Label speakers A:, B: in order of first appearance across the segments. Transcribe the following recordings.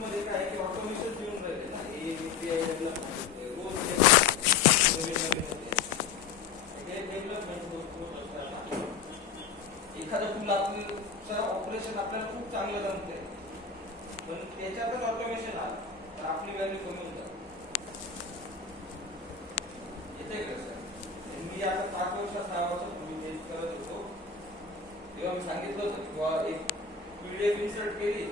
A: मध्ये काय की ऑटोमेशन येऊन राहिले ना हे डेव्हलपमेंट रोज हे डेव्हलपमेंट होत असताना एखादं टूल आपलं ऑपरेशन आपल्याला खूप चांगलं जमते पण त्याच्यातच ऑटोमेशन आलं तर आपली व्हॅल्यू कमी होऊन जाते. येते का सर? मी आता पाच सहा वर्ष पूर्वी करत होतो. तेव्हा मी सांगितलं होतं की एक पीडीएफ इन्सर्ट केली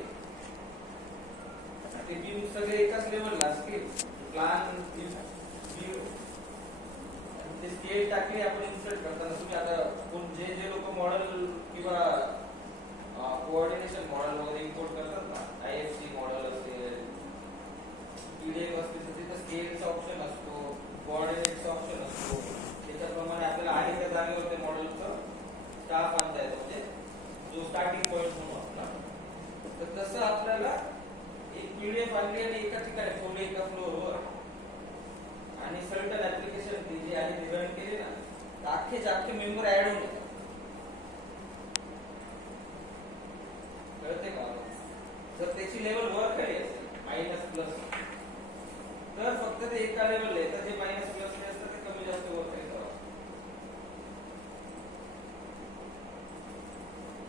A: ते बीम सगळे एकाच लेवलला स्केल प्लान ते स्केल टाकले आपण इन्सर्ट करताना तुम्ही आता कोण जे जे लोक मॉडेल किंवा कोऑर्डिनेशन मॉडेल वगैरे इम्पोर्ट करतात ना आय एफ सी मॉडेल असेल पीडीएफ असते तर तिथं स्केलचा ऑप्शन असतो कोऑर्डिनेटचा ऑप्शन असतो. त्याच्याप्रमाणे आपल्याला आहे त्या जागेवर ते मॉडेलचं स्टाफ आणता येतो. म्हणजे जो स्टार्टिंग पॉईंट म्हणून आपला. तर तसं आपल्याला एक पीडीएफ आणली आणि एका ठिकाणी ठेवली एका फ्लोअरवर आणि सर्टन ऍप्लिकेशन ती जी आहे ती रन केली ना अख्खेच अख्खे मेंबर ऍड होऊन येतात कळते का जर त्याची लेवल वर खाली असेल मायनस प्लस तर फक्त ते एका लेवल आहे तर जे मायनस प्लस असतं ते कमी जास्त वर खाली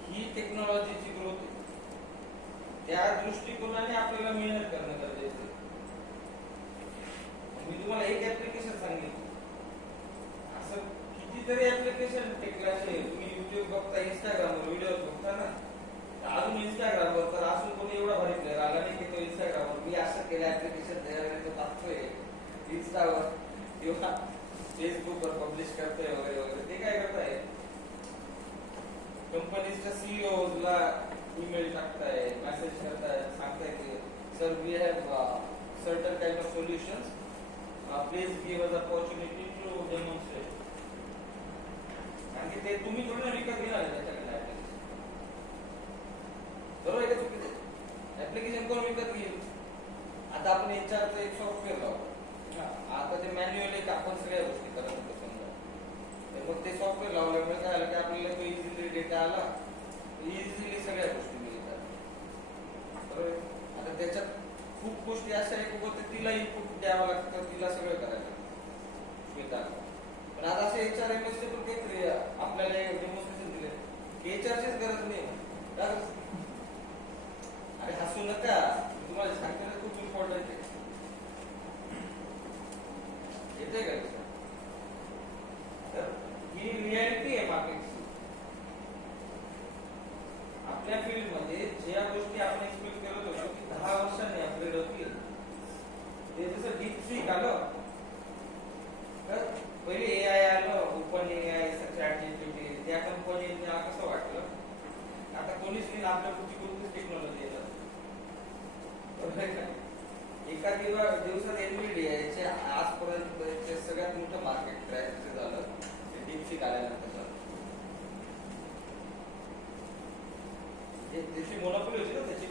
A: ही टेक्नॉलॉजीची त्या दृष्टिकोनाने आपल्याला मेहनत करणं गरजेचं आहे. मी तुम्हाला एक ऍप्लिकेशन सांगितलं. असं कितीतरी ऍप्लिकेशन टेकलाचे तुम्ही युट्यूब बघता इंस्टाग्रामवर व्हिडिओ बघता ना अजून इंस्टाग्रामवर तर अजून कोणी एवढा भारी प्लेअर आला नाही की तो इंस्टाग्रामवर मी असं केलं ऍप्लिकेशन तयार करायचं टाकतोय इन्स्टावर किंवा फेसबुकवर पब्लिश करतोय वगैरे वगैरे ते काय करताय? कंपनीच्या सीईओला ईमेल टाकताय. मेसेज करताय सांगताय की sir we have certain kind of solutions please give us opportunity to demonstrate कारण की ते तुम्ही थोडी ना विकत घेणार त्याच्याकडे बरोबर आहे का चुकीचं ऍप्लिकेशन कोण विकत घेईल आता आपण याच्यावरचं एक सॉफ्टवेअर लावतो आता ते मॅन्युअल एक आपण सगळ्या गोष्टी करत होतो समजा मग ते सॉफ्टवेअर लावल्यामुळे काय आलं की आपल्याला तो इझिली डेटा आला इझिली सगळ्या गोष्टी मिळतात बरोबर आहे? आता त्याच्यात खूप गोष्टी अशा आहे की तिला इनपुट द्यावं लागतं तिला सगळं करायला लागतं पण आता असे एच आर एम एस पण काहीतरी आपल्याला डेमॉन्स्ट्रेशन दिले एच आरचीच गरज नाही. अरे हसू नका मी तुम्हाला सांगते ना खूप इम्पॉर्टंट आहे येते का लक्षात? तर ही रियालिटी आहे मार्केटची आपल्या फील्डमध्ये ज्या गोष्टी आपण एक्सपेक्ट करत होतो की दहा वर्षांनी अपग्रेड होतील ते जसं डीप सीक आलं तर पहिले ए आय आलं open A I chat GPT त्या कंपनीला कसं वाटलं आता आपल्या पुढची कोणतीच टेक्नॉलॉजी येतात का? एका दिवस दिवसात एनव्हीडीआयचे आजपर्यंत सगळ्यात मोठं मार्केट क्रॅश झालं ते डीपसीक आल्यानंतर झालं. जे- त्याची